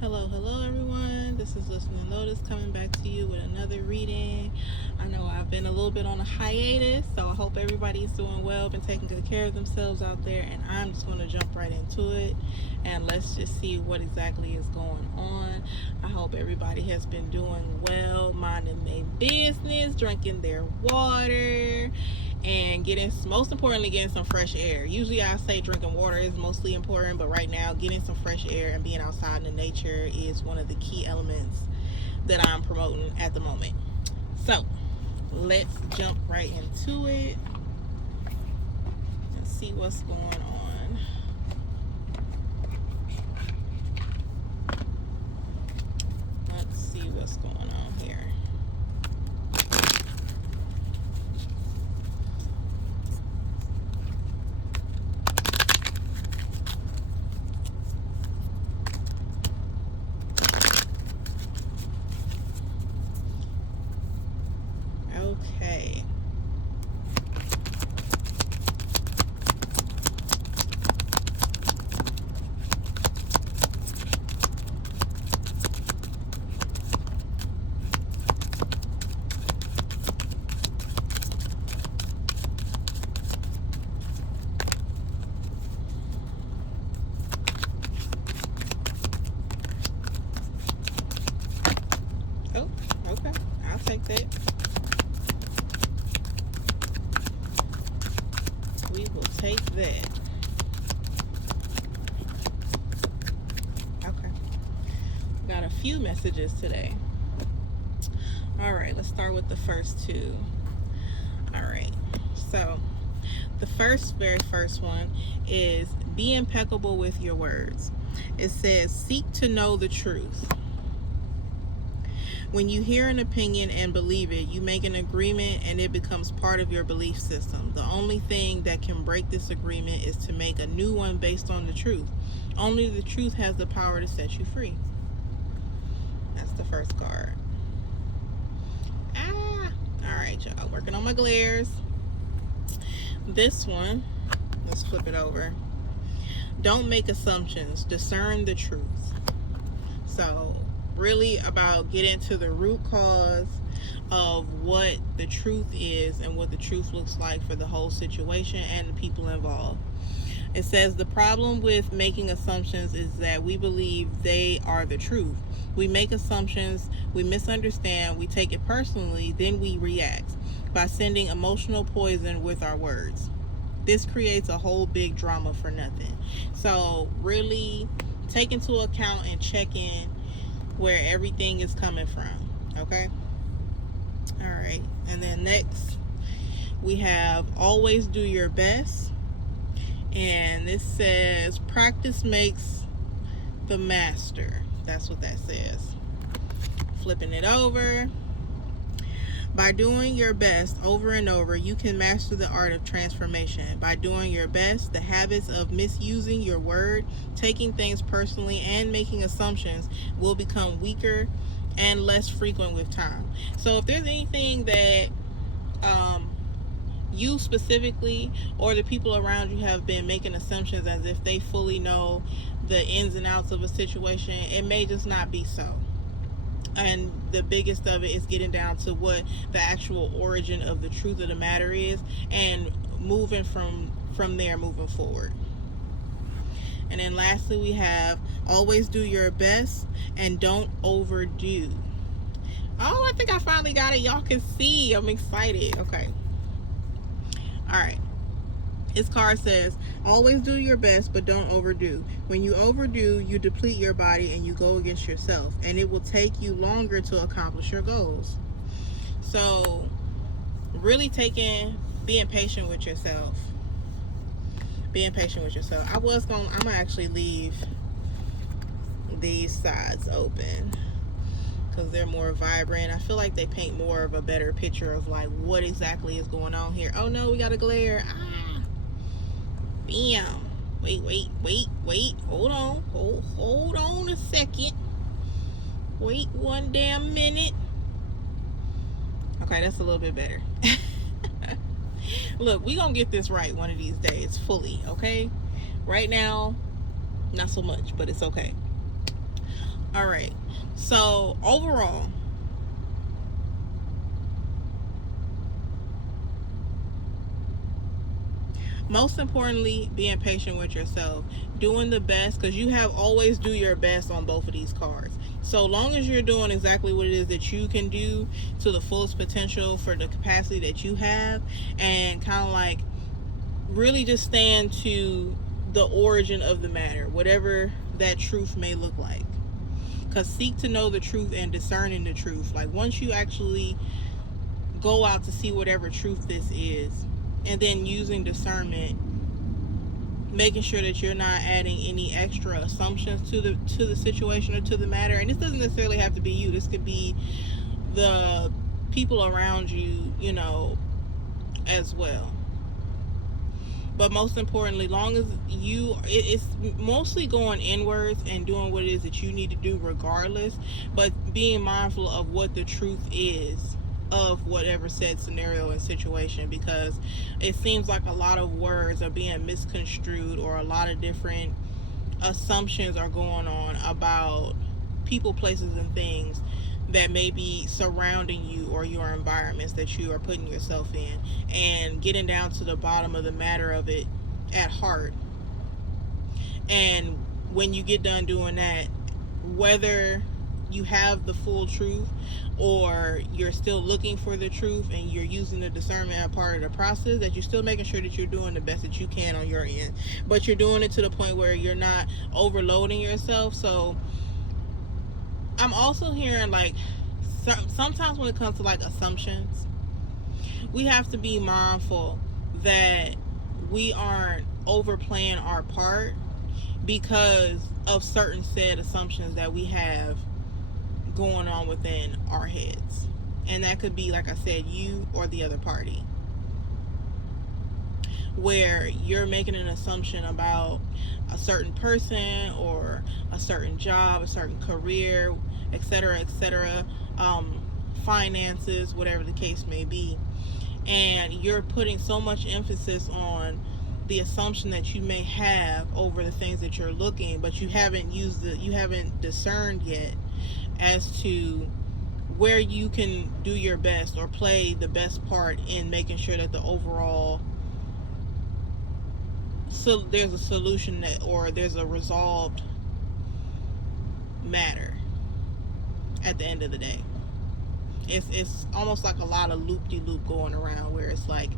Hello everyone. This is Listening Lotus coming back to you with another reading. I know I've been a little bit on a hiatus, so I hope everybody's doing well, been taking good care of themselves out there, and I'm just going to jump right into it and let's just see what exactly is going on. I hope everybody has been doing well, minding their business, drinking their water, and most importantly, getting some fresh air. Usually I say drinking water is mostly important, but right now getting some fresh air and being outside in the nature is one of the key elements that I'm promoting at the moment. So let's jump right into it and see what's going on. Let's see what's going on here. Okay. Oh, okay. I'll take that. We will take that. Okay. Got a few messages today. All right, let's start with the first two. All right. So, the very first one is be impeccable with your words. It says, seek to know the truth. When you hear an opinion and believe it, you make an agreement and it becomes part of your belief system. The only thing that can break this agreement is to make a new one based on the truth. Only the truth has the power to set you free. That's the first card. All right, y'all. Working on my glares. This one, let's flip it over. Don't make assumptions. Discern the truth. So, really about getting to the root cause of what the truth is and what the truth looks like for the whole situation and the people involved. It says the problem with making assumptions is that we believe they are the truth. We make assumptions, we misunderstand, we take it personally, then we react by sending emotional poison with our words. This creates a whole big drama for nothing. So really take into account and check in where everything is coming from. Okay? All right. And then next we have always do your best. And this says practice makes the master. That's what that says. Flipping it over. By doing your best over and over, you can master the art of transformation. By doing your best, the habits of misusing your word, taking things personally, and making assumptions will become weaker and less frequent with time. So if there's anything that you specifically or the people around you have been making assumptions as if they fully know the ins and outs of a situation, it may just not be so. And the biggest of it is getting down to what the actual origin of the truth of the matter is and moving from there, moving forward. And then lastly, we have always do your best and don't overdo. Oh, I think I finally got it. Y'all can see. I'm excited. Okay. All right. This card says, always do your best, but don't overdo. When you overdo, you deplete your body and you go against yourself, and it will take you longer to accomplish your goals. So, really being patient with yourself. Being patient with yourself. I'm gonna actually leave these sides open because they're more vibrant. I feel like they paint more of a better picture of like what exactly is going on here. Oh no, we got a glare. Bam. Wait. Hold on a second. Wait one damn minute. Okay, that's a little bit better. Look, we gonna get this right one of these days fully, okay? Right now, not so much, but it's okay. All right. So overall, most importantly, being patient with yourself, doing the best, because you have always do your best on both of these cards. So long as you're doing exactly what it is that you can do to the fullest potential for the capacity that you have, and kind of like really just stand to the origin of the matter, whatever that truth may look like. Because seek to know the truth and discerning the truth. Like once you actually go out to see whatever truth this is, and then using discernment, making sure that you're not adding any extra assumptions to the situation or to the matter. And this doesn't necessarily have to be you. This could be the people around you, you know, as well. But most importantly, long as it's mostly going inwards and doing what it is that you need to do regardless, but being mindful of what the truth is of whatever said scenario and situation, because it seems like a lot of words are being misconstrued, or a lot of different assumptions are going on about people, places, and things that may be surrounding you or your environments that you are putting yourself in, and getting down to the bottom of the matter of it at heart. And when you get done doing that, whether you have the full truth or you're still looking for the truth and you're using the discernment as part of the process, that you're still making sure that you're doing the best that you can on your end, but you're doing it to the point where you're not overloading yourself. So I'm also hearing like sometimes when it comes to like assumptions, we have to be mindful that we aren't overplaying our part because of certain said assumptions that we have going on within our heads. And that could be, like I said, you or the other party, where you're making an assumption about a certain person or a certain job, a certain career, etc., etc., finances, whatever the case may be. And you're putting so much emphasis on the assumption that you may have over the things that you're looking, but you haven't discerned yet as to where you can do your best or play the best part in making sure that the overall, so there's a solution that, or there's a resolved matter at the end of the day. It's almost like a lot of loop-de-loop going around, where it's like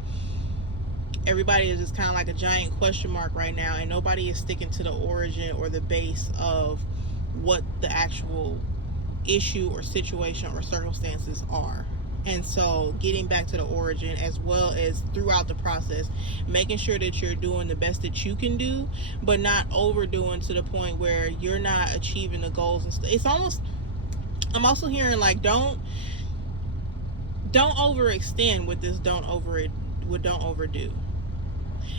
everybody is just kind of like a giant question mark right now, and nobody is sticking to the origin or the base of what the actual issue or situation or circumstances are. And so getting back to the origin, as well as throughout the process, making sure that you're doing the best that you can do, but not overdoing to the point where you're not achieving the goals and stuff. It's almost, I'm also hearing like don't overextend with this, don't overdo,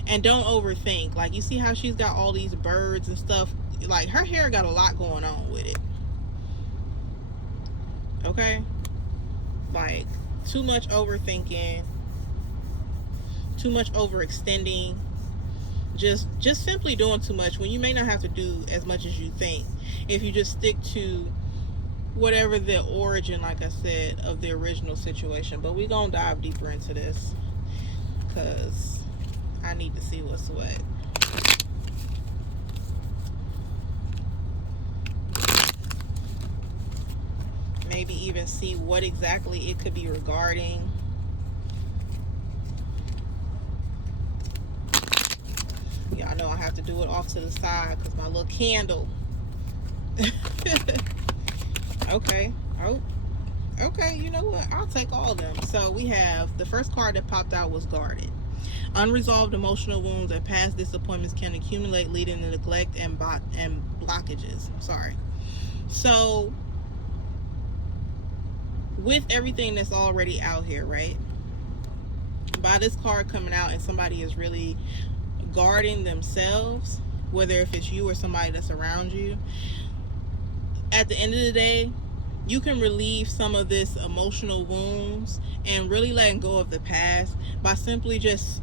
and don't overthink. Like, you see how she's got all these birds and stuff, like her hair got a lot going on with it. Okay, like too much overthinking, too much overextending, just simply doing too much when you may not have to do as much as you think if you just stick to whatever the origin, like I said, of the original situation. But we're gonna dive deeper into this because I need to see what's what. Maybe even see what exactly it could be regarding. Y'all know I have to do it off to the side because my little candle. Okay. Oh, okay. You know what? I'll take all of them. So we have, the first card that popped out was guarded. Unresolved emotional wounds and past disappointments can accumulate, leading to neglect and blockages. Sorry. So with everything that's already out here, right? By this card coming out, and somebody is really guarding themselves, whether if it's you or somebody that's around you, at the end of the day, you can relieve some of this emotional wounds and really letting go of the past by simply just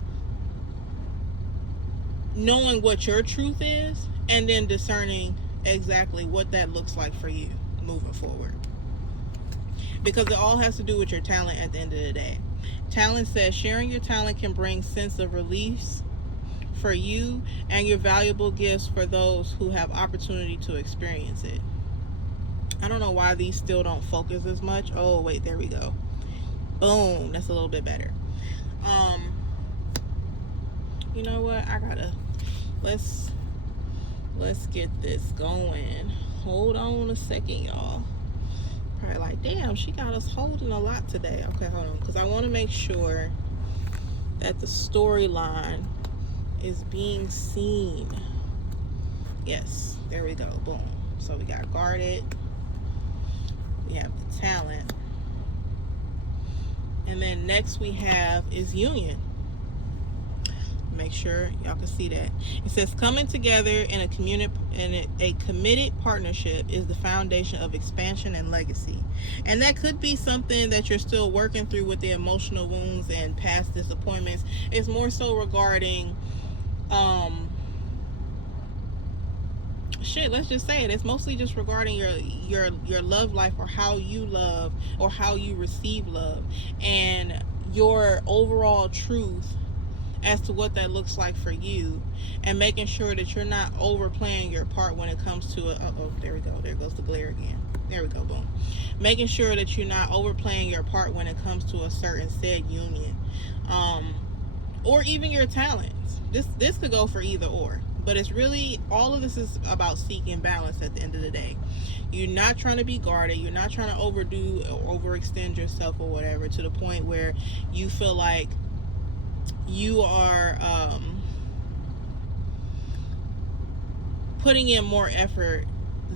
knowing what your truth is and then discerning exactly what that looks like for you. moving forward. Because it all has to do with your talent at the end of the day. Talent says sharing your talent can bring sense of release for you and your valuable gifts for those who have opportunity to experience it. I don't know why these still don't focus as much. Oh, wait, there we go. Boom, that's a little bit better. You know what? Let's get this going. Hold on a second, y'all. Probably like, damn, she got us holding a lot today. Okay, hold on, because I want to make sure that the storyline is being seen. Yes, there we go. Boom. So we got guarded. We have the talent. And then next we have is union. Make sure y'all can see that. It says coming together in a committed partnership is the foundation of expansion and legacy. And that could be something that you're still working through with the emotional wounds and past disappointments. It's more so regarding let's just say it. It's mostly just regarding your love life, or how you love, or how you receive love, and your overall truth as to what that looks like for you, and making sure that you're not overplaying your part when it comes to it. Oh, there we go. There goes the glare again. There we go. Boom. Making sure that you're not overplaying your part when it comes to a certain said union, or even your talents. This could go for either or, but it's really, all of this is about seeking balance at the end of the day. You're not trying to be guarded. You're not trying to overdo or overextend yourself or whatever, to the point where you feel like you are putting in more effort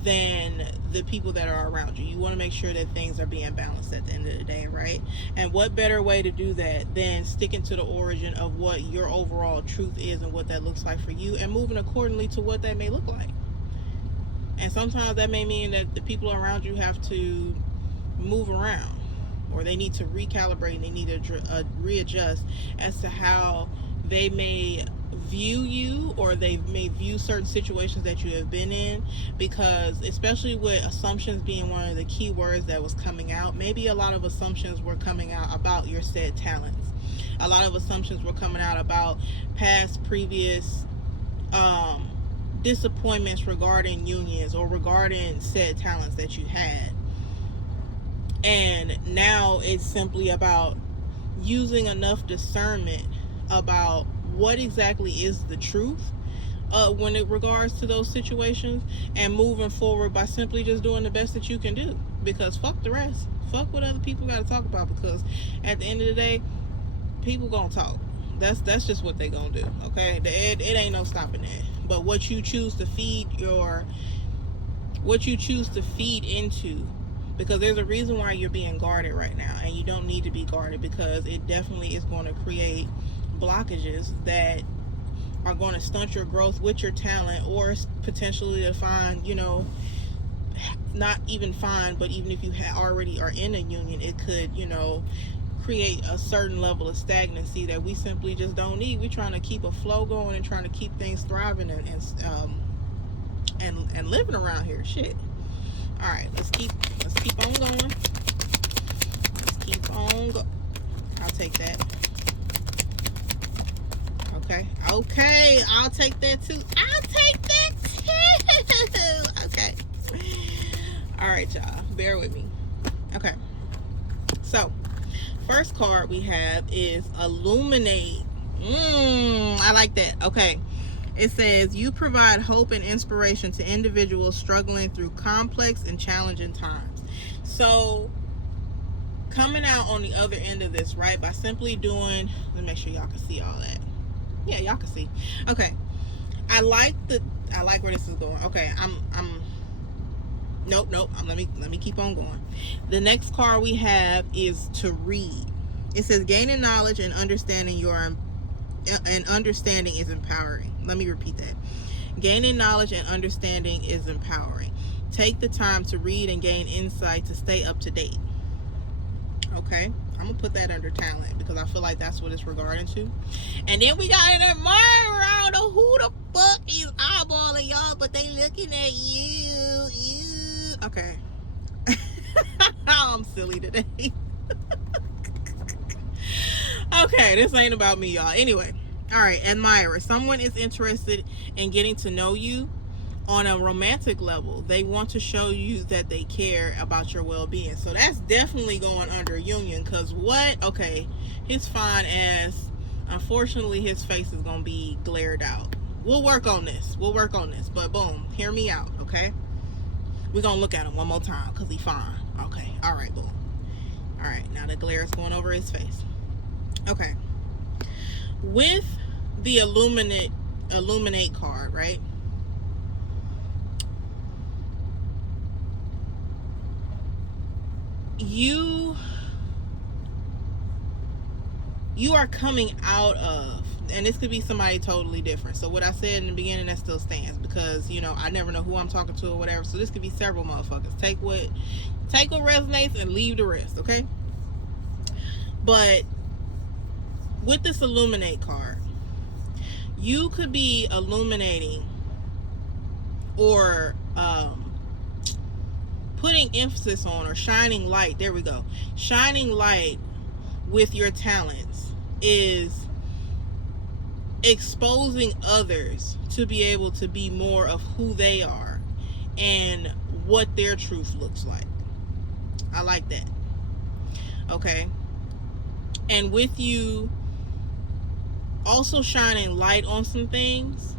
than the people that are around you. You want to make sure that things are being balanced at the end of the day, right? And what better way to do that than sticking to the origin of what your overall truth is and what that looks like for you, and moving accordingly to what that may look like. And sometimes that may mean that the people around you have to move around, or they need to recalibrate, and they need to readjust as to how they may view you, or they may view certain situations that you have been in. Because especially with assumptions being one of the key words that was coming out, maybe a lot of assumptions were coming out about your said talents. A lot of assumptions were coming out about previous disappointments regarding unions, or regarding said talents that you had. And now it's simply about using enough discernment about what exactly is the truth when it regards to those situations, and moving forward by simply just doing the best that you can do. Because fuck the rest. Fuck what other people got to talk about, because at the end of the day, people gonna talk. That's just what they gonna do, okay? It ain't no stopping that. But what you choose to feed into, because there's a reason why you're being guarded right now, and you don't need to be guarded, because it definitely is going to create blockages that are going to stunt your growth with your talent, or potentially to find, not even fine, but even if you already are in a union, it could, create a certain level of stagnancy that we simply just don't need. We're trying to keep a flow going and trying to keep things thriving and living around here. Shit. All right, let's keep on going. Let's keep on go. I'll take that. Okay, I'll take that too. Okay. All right, y'all, bear with me. Okay, so first card we have is Illuminate. I like that. Okay. It says, you provide hope and inspiration to individuals struggling through complex and challenging times. So, coming out on the other end of this, right, by simply doing, let me make sure y'all can see all that. Yeah, y'all can see. Okay. I like where this is going. Okay, nope. Let me keep on going. The next card we have is to read. It says, gaining knowledge and understanding is empowering. Let me repeat that. Gaining knowledge and understanding is empowering. Take the time to read and gain insight to stay up to date. Okay, I'm gonna put that under talent, because I feel like that's what it's regarding to. And then we got an admirer. I don't know who the fuck is eyeballing y'all, but they looking at you. Okay, silly today. Okay, this ain't about me, y'all. Anyway, all right, admirer. Someone is interested in getting to know you on a romantic level. They want to show you that they care about your well-being. So that's definitely going under union, because what? Okay, his fine ass, unfortunately, his face is going to be glared out. We'll work on this. But boom, hear me out, okay? We're going to look at him one more time because he fine. Okay, all right, boom. All right, now the glare is going over his face. Okay. With the illuminate card, right? You are coming out of, and this could be somebody totally different. So what I said in the beginning, that still stands, because I never know who I'm talking to or whatever. So this could be several motherfuckers. Take what resonates and leave the rest, okay? But with this illuminate card, you could be illuminating or putting emphasis on, or shining light. There we go. Shining light with your talents is exposing others to be able to be more of who they are and what their truth looks like. I like that. Okay. And with you also shining light on some things,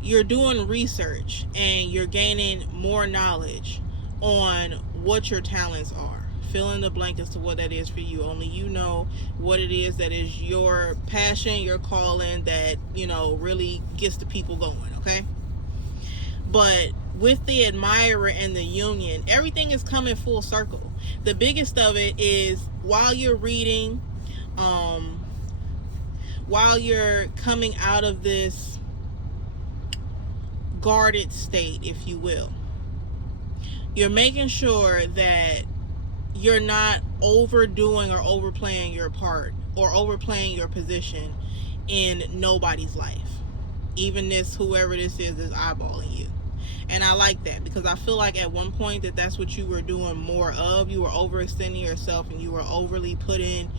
you're doing research and you're gaining more knowledge on what your talents are. Fill in the blank as to what that is for you. Only you know what it is that is your passion, your calling, that really gets the people going, okay? But with the admirer and the union, everything is coming full circle. The biggest of it is while you're reading, while you're coming out of this guarded state, if you will, you're making sure that you're not overdoing or overplaying your part or overplaying your position in nobody's life. Even whoever this is eyeballing you. And I like that, because I feel like at one point that's what you were doing more of. You were overextending yourself and you were overly putting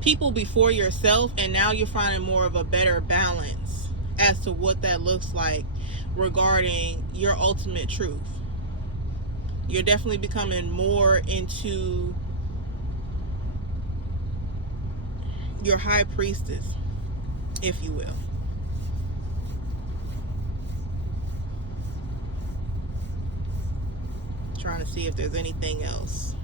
people before yourself, and now you're finding more of a better balance as to what that looks like regarding your ultimate truth. You're definitely becoming more into your high priestess, if you will. Trying to see if there's anything else.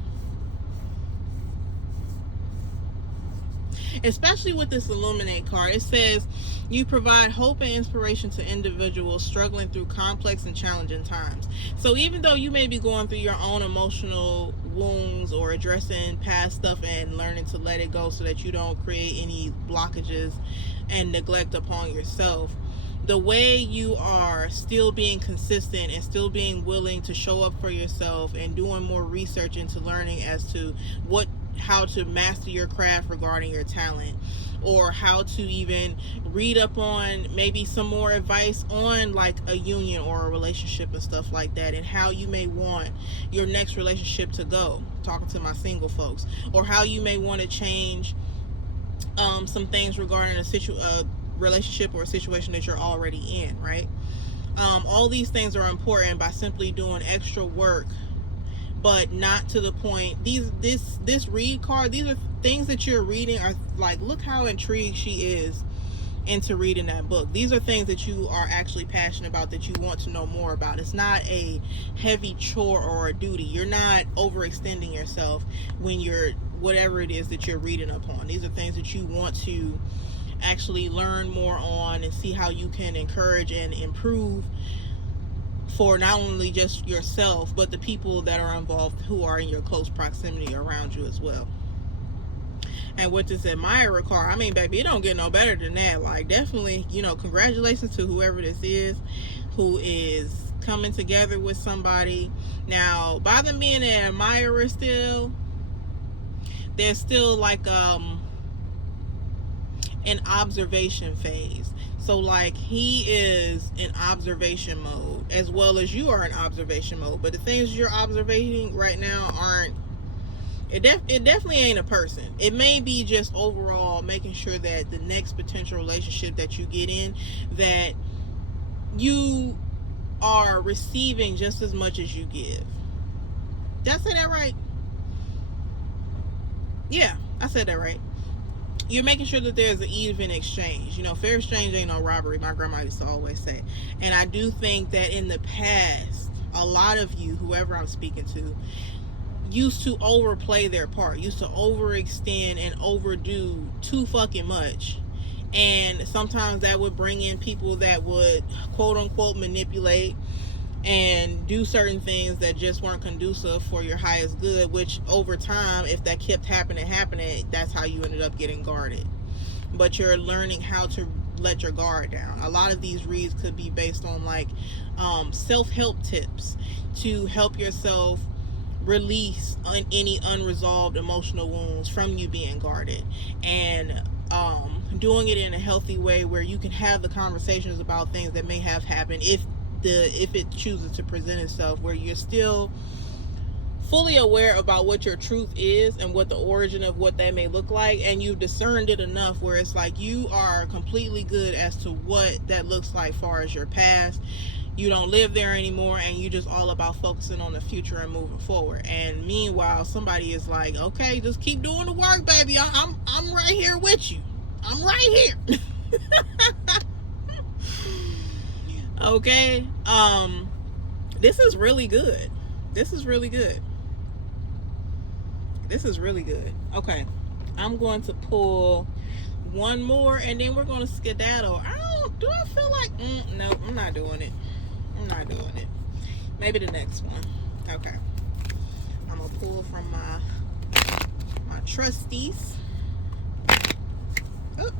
Especially with this illuminate card, it says you provide hope and inspiration to individuals struggling through complex and challenging times. So even though you may be going through your own emotional wounds or addressing past stuff and learning to let it go so that you don't create any blockages and neglect upon yourself, the way you are still being consistent and still being willing to show up for yourself and doing more research into learning as to how to master your craft regarding your talent, or how to even read up on maybe some more advice on like a union or a relationship and stuff like that, and how you may want your next relationship to go, talking to my single folks, or how you may want to change some things regarding a relationship or a situation that you're already in, right? All these things are important by simply doing extra work, but not to the point. This read card, these are things that you're reading are like, look how intrigued she is into reading that book. These are things that you are actually passionate about, that you want to know more about. It's not a heavy chore or a duty. You're not overextending yourself when you're whatever it is that you're reading upon. These are things that you want to actually learn more on and see how you can encourage and improve for not only just yourself, but the people that are involved who are in your close proximity around you as well. And with this admirer card, I mean, baby, it don't get no better than that. Like, definitely, congratulations to whoever this is who is coming together with somebody. Now, by them being an admirer still, there's still like an observation phase. So like he is in observation mode as well as you are in observation mode. But the things you're observing right now aren't, it definitely ain't a person. It may be just overall making sure that the next potential relationship that you get in, that you are receiving just as much as you give. Did I say that right? Yeah, I said that right. You're making sure that there's an even exchange. You know, fair exchange ain't no robbery, my grandma used to always say. And I do think that in the past, a lot of you, whoever I'm speaking to, used to overplay their part, used to overextend and overdo too fucking much. And sometimes that would bring in people that would quote unquote manipulate and do certain things that just weren't conducive for your highest good, which over time, if that kept happening, that's how you ended up getting guarded. But you're learning how to let your guard down. A lot of these reads could be based on like self-help tips to help yourself release any unresolved emotional wounds from you being guarded, and doing it in a healthy way where you can have the conversations about things that may have happened if it chooses to present itself, where you're still fully aware about what your truth is and what the origin of what that may look like, and you've discerned it enough where it's like you are completely good as to what that looks like far as your past. You don't live there anymore, and you just all about focusing on the future and moving forward. And meanwhile, somebody is like, okay, just keep doing the work, baby. I'm right here with you. I'm right here. Okay. This is really good. This is really good. Okay. I'm going to pull one more, and then we're going to skedaddle. Do I feel like, no, I'm not doing it. Maybe the next one. Okay. I'm going to pull from my trustees. Oh.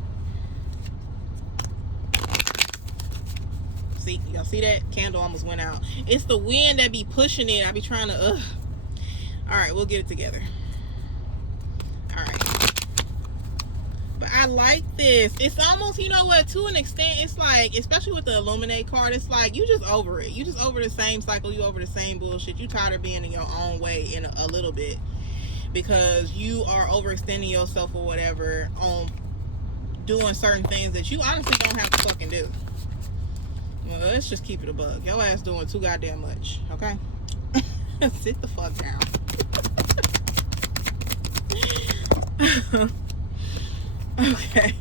See, y'all see that? Candle almost went out. It's the wind that be pushing it. I be trying to, All right, we'll get it together. All right. But I like this. It's almost, you know what, to an extent, it's like, especially with the Illuminate card, it's like you just over it. You just over the same cycle. You over the same bullshit. You tired of being in your own way in a little bit, because you are overextending yourself or whatever on doing certain things that you honestly don't have to fucking do. Well, let's just keep it a bug. Your ass doing too goddamn much, okay? Sit the fuck down. Okay.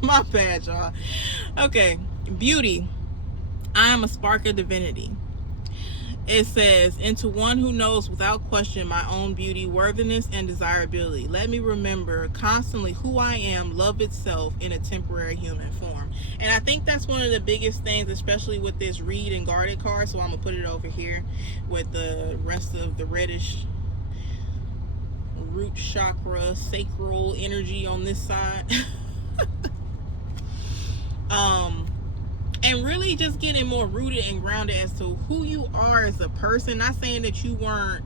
My bad, y'all. Okay. Beauty. I am a spark of divinity. It says, into one who knows without question my own beauty, worthiness, and desirability. Let me remember constantly who I am, love itself in a temporary human form. And I think that's one of the biggest things, especially with this read and guarded card. So I'm going to put it over here with the rest of the reddish root chakra, sacral energy on this side. And really just getting more rooted and grounded as to who you are as a person. Not saying that you weren't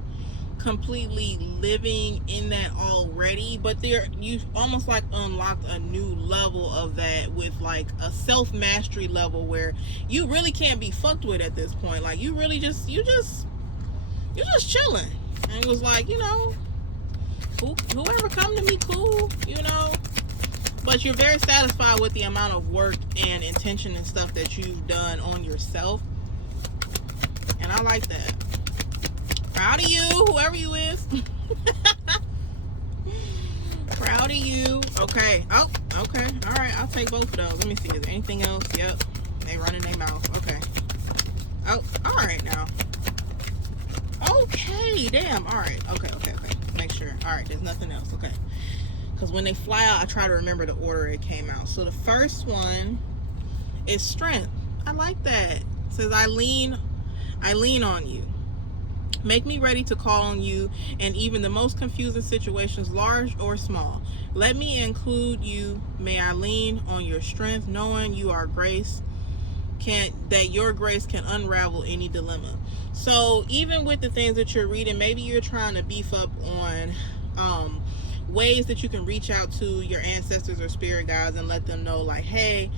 completely living in that already, but you've almost like unlocked a new level of that, with like a self-mastery level where you really can't be fucked with at this point. Like you really just you're just chilling, and it was like, you know, whoever come to me, cool, you know. But you're very satisfied with the amount of work and intention and stuff that you've done on yourself. And I like that. Proud of you, whoever you is. Proud of you. Okay. Oh, okay. All right. I'll take both of those. Let me see. Is there anything else? Yep. They running their mouth. Okay. Oh, all right now. Okay. Damn. All right. Okay. Make sure. All right. There's nothing else. Okay. Because when they fly out, I try to remember the order it came out. So the first one is strength. I like that. It says, I lean on you. Make me ready to call on you in even the most confusing situations, large or small. Let me include you. May I lean on your strength, knowing you are grace, that your grace can unravel any dilemma. So even with the things that you're reading, maybe you're trying to beef up on ways that you can reach out to your ancestors or spirit guides and let them know, like, hey,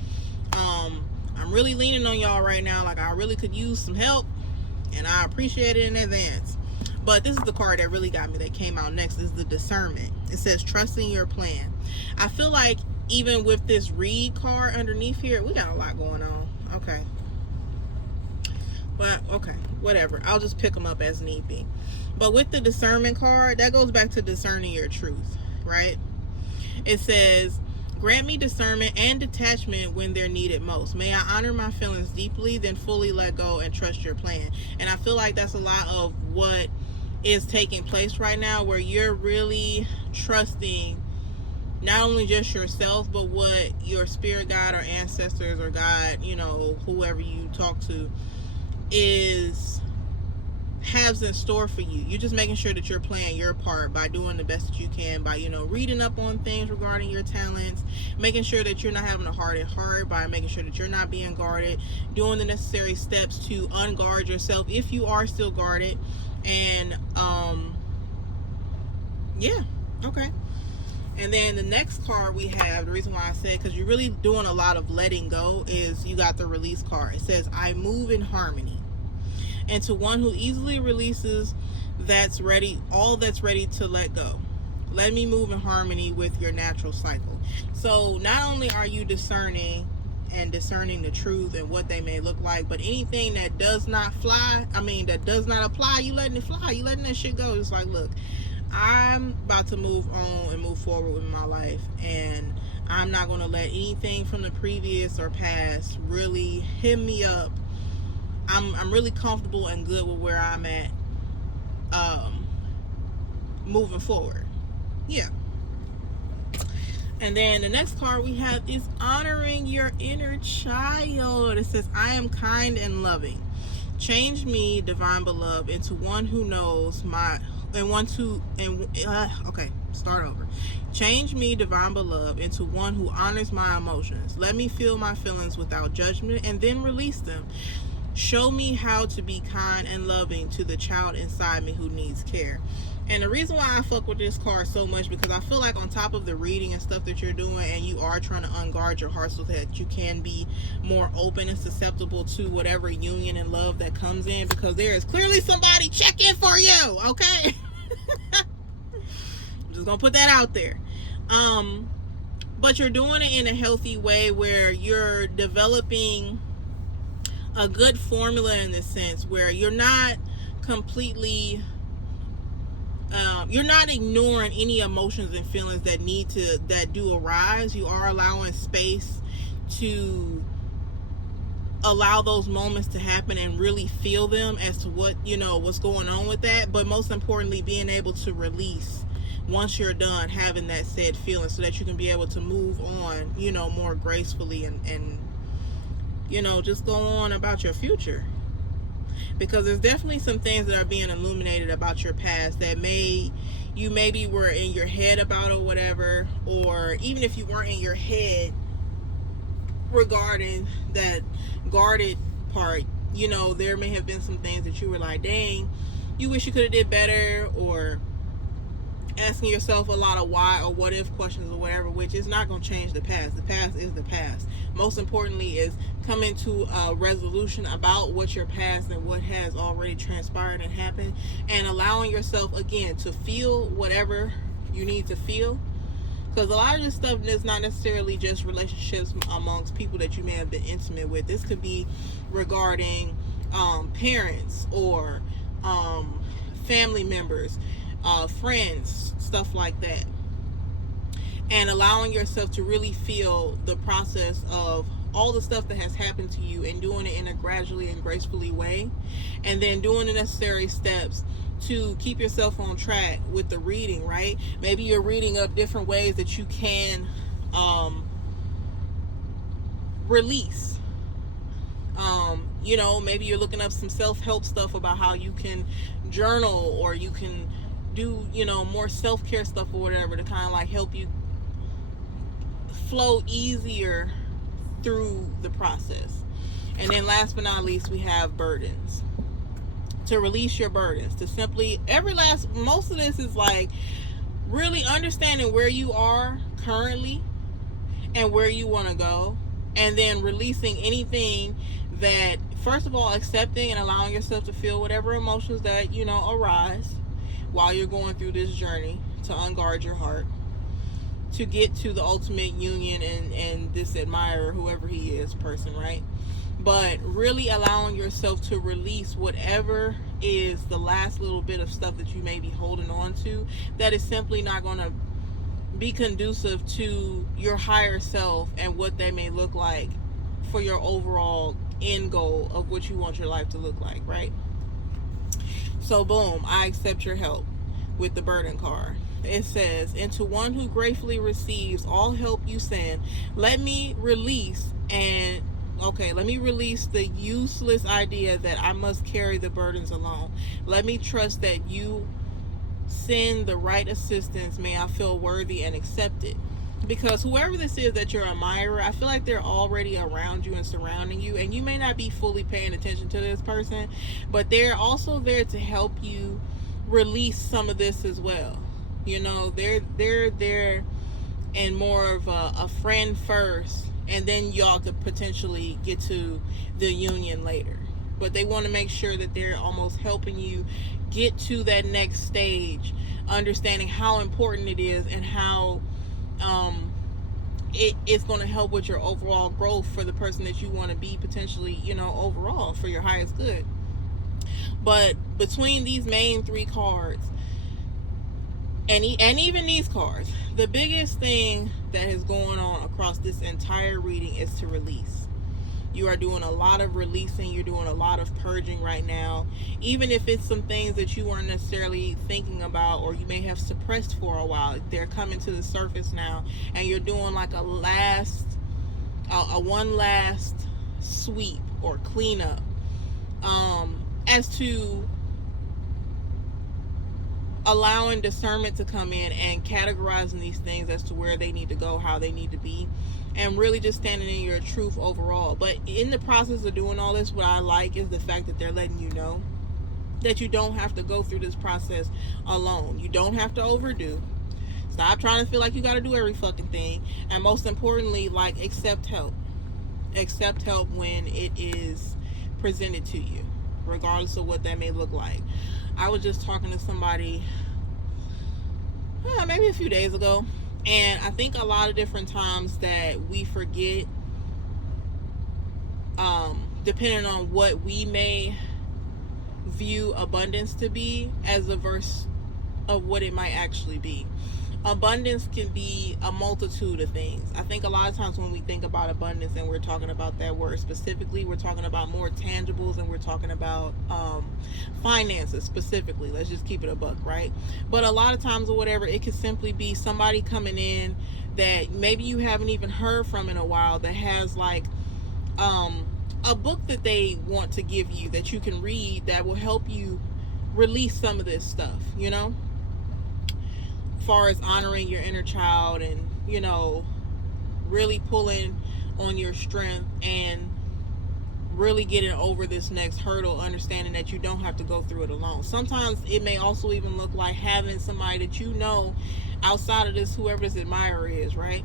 I'm really leaning on y'all right now. Like, I really could use some help, and I appreciate it in advance. But this is the card that really got me, that came out next. This is the discernment. It says, trusting your plan. I feel like even with this read card underneath here, we got a lot going on. Okay. But, okay, whatever. I'll just pick them up as need be. But with the discernment card, that goes back to discerning your truth, right? It says, grant me discernment and detachment when they're needed most. May I honor my feelings deeply, then fully let go and trust your plan. And I feel like that's a lot of what is taking place right now, where you're really trusting not only just yourself, but what your spirit guide or ancestors or God, you know, whoever you talk to, has in store for you. You're just making sure that you're playing your part by doing the best that you can, by, you know, reading up on things regarding your talents, making sure that you're not having a heart at heart, by making sure that you're not being guarded, doing the necessary steps to unguard yourself if you are still guarded. And yeah, okay. And then the next card we have, the reason why I said, because you're really doing a lot of letting go, is you got the release card. It says, I move in harmony. And to one who easily releases, all that's ready to let go. Let me move in harmony with your natural cycle. So not only are you discerning the truth and what they may look like, but anything that does not apply, you letting it fly. You letting that shit go. It's like, look, I'm about to move on and move forward with my life, and I'm not going to let anything from the previous or past really hit me up. I'm really comfortable and good with where I'm at, moving forward. Yeah. And then the next card we have is honoring your inner child. It says, I am kind and loving. Change me, divine beloved, into one who knows Change me, divine beloved, into one who honors my emotions. Let me feel my feelings without judgment and then release them. Show me how to be kind and loving to the child inside me who needs care. And the reason why I fuck with this card so much, because I feel like on top of the reading and stuff that you're doing, and you are trying to unguard your heart so that you can be more open and susceptible to whatever union and love that comes in, because there is clearly somebody checking for you, okay? I'm just gonna put that out there. But you're doing it in a healthy way, where you're developing a good formula, in this sense, where you're not completely you're not ignoring any emotions and feelings that do arise. You are allowing space to allow those moments to happen and really feel them as to what's going on with that. But most importantly, being able to release once you're done having that said feeling, so that you can be able to move on, more gracefully and just go on about your future. Because there's definitely some things that are being illuminated about your past that you maybe were in your head about or whatever, or even if you weren't in your head regarding that guarded part, there may have been some things that you were like, dang, you wish you could have did better, or asking yourself a lot of why or what if questions or whatever, which is not going to change the past. The past is the past. Most importantly is coming to a resolution about what your past and what has already transpired and happened, and allowing yourself again to feel whatever you need to feel. Because a lot of this stuff is not necessarily just relationships amongst people that you may have been intimate with. This could be regarding parents or family members, friends, stuff like that. And allowing yourself to really feel the process of all the stuff that has happened to you, and doing it in a gradually and gracefully way, and then doing the necessary steps to keep yourself on track with the reading, right? Maybe you're reading up different ways that you can release. Maybe you're looking up some self-help stuff about how you can journal, or you can do, more self-care stuff or whatever, to kind of like help you flow easier through the process. And then last but not least, we have burdens. To release your burdens, to simply, most of this is like really understanding where you are currently and where you want to go, and then releasing anything that, first of all, accepting and allowing yourself to feel whatever emotions that, you know, arise while you're going through this journey to unguard your heart, to get to the ultimate union and this admirer, whoever he is, person, right? But really allowing yourself to release whatever is the last little bit of stuff that you may be holding on to that is simply not going to be conducive to your higher self and what they may look like for your overall end goal of what you want your life to look like, right? So boom, I accept your help with the burden card. It says, and to one who gratefully receives all help you send, let me release the useless idea that I must carry the burdens alone. Let me trust that you send the right assistance. May I feel worthy and accepted. Because whoever this is that you're an admirer, I feel like they're already around you and surrounding you, and you may not be fully paying attention to this person, but they're also there to help you release some of this as well. You know, they're there and more of a friend first, and then y'all could potentially get to the union later. But they want to make sure that they're almost helping you get to that next stage, understanding how important it is and how it's going to help with your overall growth for the person that you want to be potentially, you know, overall for your highest good. But between these main three cards and even these cards, the biggest thing that is going on across this entire reading is to release. You are doing a lot of releasing. You're doing a lot of purging right now. Even if it's some things that you weren't necessarily thinking about or you may have suppressed for a while, they're coming to the surface now. And you're doing like a one last sweep or cleanup as to allowing discernment to come in and categorizing these things as to where they need to go, how they need to be, and really just standing in your truth overall. But in the process of doing all this, what I like is the fact that they're letting you know that you don't have to go through this process alone. You don't have to overdo. Stop trying to feel like you got to do every fucking thing. And most importantly, like, accept help. Accept help when it is presented to you, regardless of what that may look like. I was just talking to somebody maybe a few days ago, and I think a lot of different times that we forget, depending on what we may view abundance to be as a verse of what it might actually be. Abundance can be a multitude of things. I think a lot of times when we think about abundance and we're talking about that word specifically, we're talking about more tangibles and we're talking about finances specifically. Let's just keep it a buck, right? But a lot of times or whatever, it could simply be somebody coming in that maybe you haven't even heard from in a while that has like a book that they want to give you that you can read that will help you release some of this stuff, you know? Far as honoring your inner child and, you know, really pulling on your strength and really getting over this next hurdle, understanding that you don't have to go through it alone. Sometimes it may also even look like having somebody that you know outside of this, whoever this admirer is, right?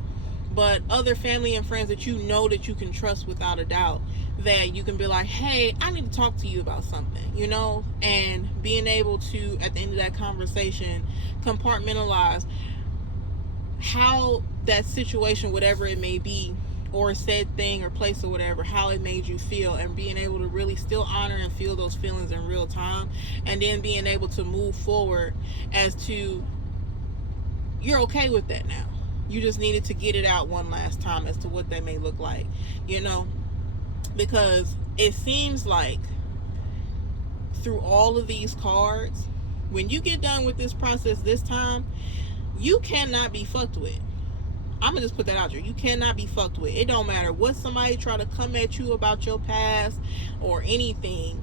But other family and friends that you know that you can trust without a doubt, that you can be like, hey, I need to talk to you about something, you know? And being able to, at the end of that conversation, compartmentalize how that situation, whatever it may be, or said thing or place or whatever, how it made you feel, and being able to really still honor and feel those feelings in real time, and then being able to move forward as to, you're okay with that now. You just needed to get it out one last time as to what that may look like, you know? Because it seems like through all of these cards, when you get done with this process this time, you cannot be fucked with. I'm gonna just put that out there. You cannot be fucked with. It don't matter what somebody try to come at you about your past or anything,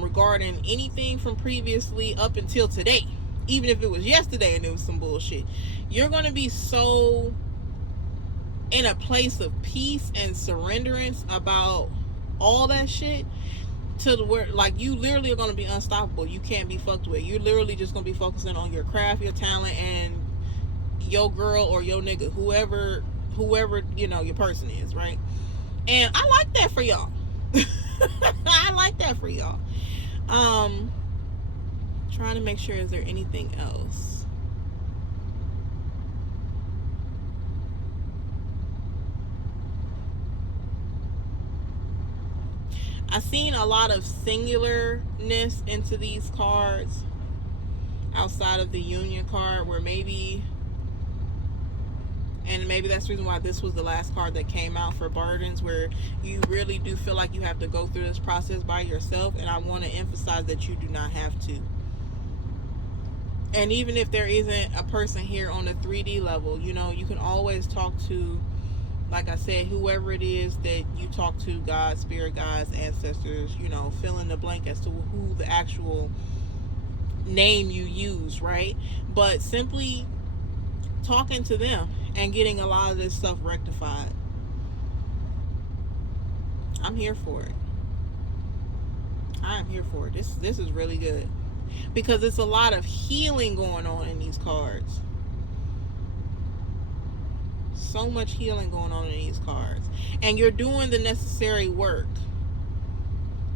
regarding anything from previously up until today. Even if it was yesterday and it was some bullshit, you're gonna be so in a place of peace and surrenderance about all that shit to the word, like, you literally are going to be unstoppable. You can't be fucked with. You're literally just going to be focusing on your craft, your talent, and your girl or your nigga, whoever your person is, right? And I like that for y'all. I like that for y'all. Trying to make sure, is there anything else? I've seen a lot of singularness into these cards outside of the Union card, where maybe that's the reason why this was the last card that came out for burdens, where you really do feel like you have to go through this process by yourself. And I want to emphasize that you do not have to. And even if there isn't a person here on the 3D level, you can always talk to, like I said, whoever it is that you talk to, God, spirit guides, ancestors, fill in the blank as to who the actual name you use, right? But simply talking to them and getting a lot of this stuff rectified. I'm here for it. I'm here for it. This is really good, because it's a lot of healing going on in these cards. So much healing going on in these cards, and you're doing the necessary work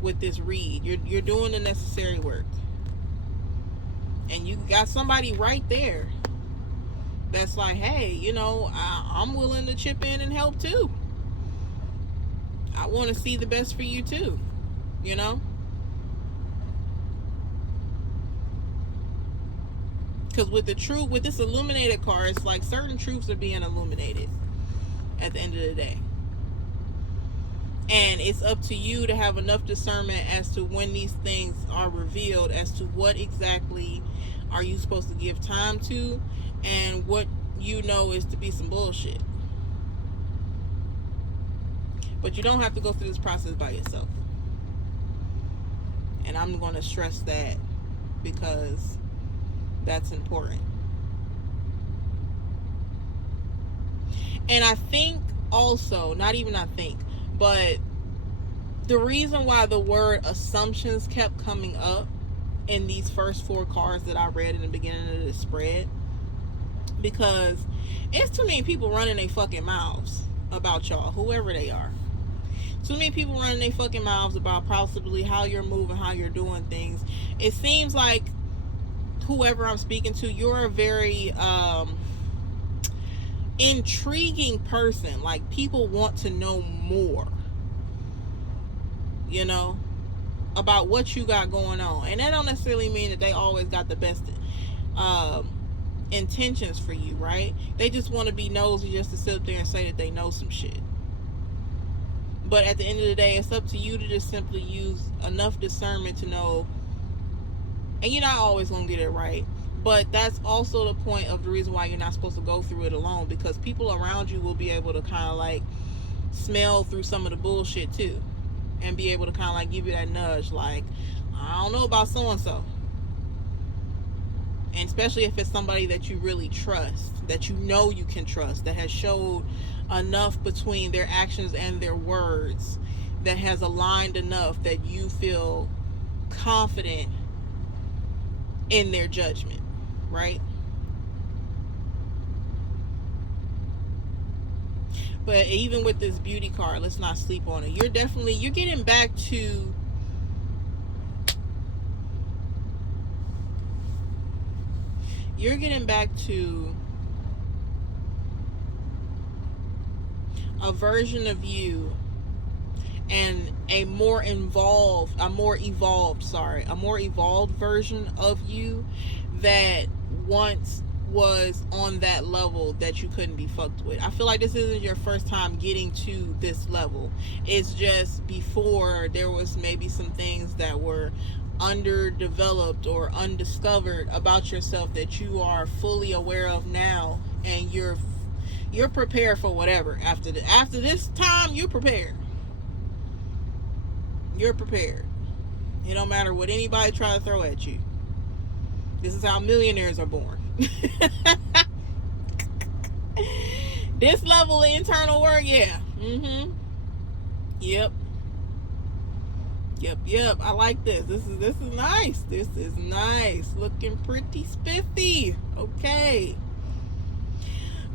with this read. You're doing the necessary work, and you got somebody right there that's like, hey, I'm willing to chip in and help too. I want to see the best for you too, because with this illuminated card, it's like certain truths are being illuminated at the end of the day. And it's up to you to have enough discernment as to when these things are revealed, as to what exactly are you supposed to give time to, and what is to be some bullshit. But you don't have to go through this process by yourself. And I'm going to stress that, because that's important. And I think also, not even I think, but the reason why the word assumptions kept coming up in these first 4 cards that I read in the beginning of the spread, because it's too many people running their fucking mouths about y'all, whoever they are. Too many people running their fucking mouths about possibly how you're moving, how you're doing things. It seems like whoever I'm speaking to, you're a very intriguing person. Like, people want to know more, about what you got going on. And that don't necessarily mean that they always got the best intentions for you, right? They just want to be nosy just to sit there and say that they know some shit. But at the end of the day, it's up to you to just simply use enough discernment to know. And you're not always going to get it right. But that's also the point of the reason why you're not supposed to go through it alone. Because people around you will be able to kind of like smell through some of the bullshit too. And be able to kind of like give you that nudge. Like, I don't know about so-and-so. And especially if it's somebody that you really trust. That you can trust. That has showed enough between their actions and their words. That has aligned enough that you feel confident in their judgment, right? But even with this beauty card, let's not sleep on it. You're getting back to a version of you, and a more evolved version of you that once was on that level that you couldn't be fucked with. I feel like this isn't your first time getting to this level. It's just before there was maybe some things that were underdeveloped or undiscovered about yourself that you are fully aware of now, and you're prepared for whatever. After this time, you're prepared. You're prepared. It don't matter what anybody try to throw at you. This is how millionaires are born. This level of internal work, yeah. Yep. Yep. I like this. This is nice. This is nice. Looking pretty spiffy. Okay.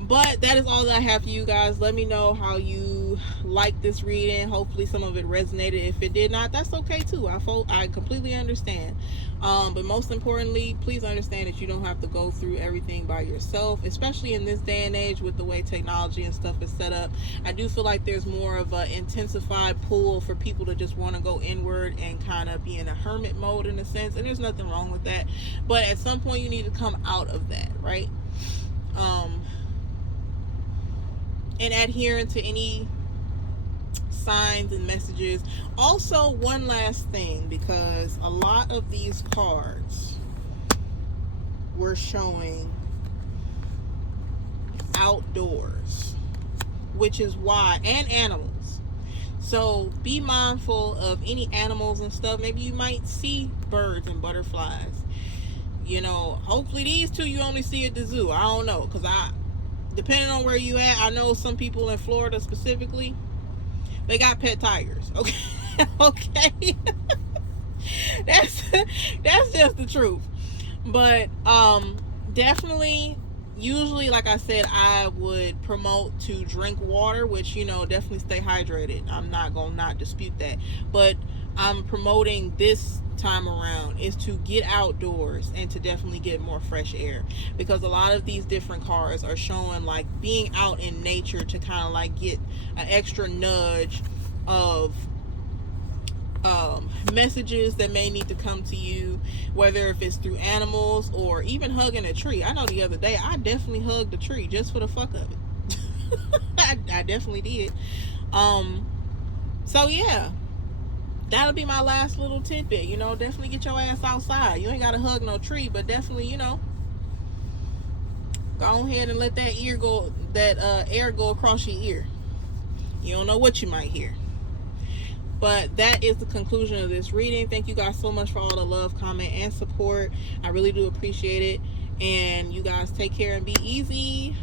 But that is all that I have for you guys. Let me know how you like this reading. Hopefully some of it resonated. If it did not, that's okay too. I completely understand. But most importantly, please understand that you don't have to go through everything by yourself, especially in this day and age with the way technology and stuff is set up. I do feel like there's more of an intensified pull for people to just want to go inward and kind of be in a hermit mode in a sense. And there's nothing wrong with that. But at some point you need to come out of that, right? And adhering to any signs and messages. Also, one last thing, because a lot of these cards were showing outdoors, which is why, and animals. So be mindful of any animals and stuff. Maybe you might see birds and butterflies. You know, hopefully these two you only see at the zoo. I don't know, because depending on where you at, I know some people in Florida specifically, they got pet tigers. Okay. Okay. that's just the truth. But definitely, usually, like I said, I would promote to drink water, which, you know, definitely stay hydrated. I'm not gonna not dispute that. But I'm promoting this time around is to get outdoors and to definitely get more fresh air, because a lot of these different cards are showing like being out in nature to kind of like get an extra nudge of messages that may need to come to you, whether if it's through animals or even hugging a tree. I know the other day I definitely hugged a tree just for the fuck of it. I definitely did. So yeah, that'll be my last little tidbit. You know, definitely get your ass outside. You ain't gotta hug no tree, but definitely, you know, go ahead and let that air go across your ear. You don't know what you might hear. But that is the conclusion of this reading. Thank you guys so much for all the love, comment, and support. I really do appreciate it. And you guys take care and be easy.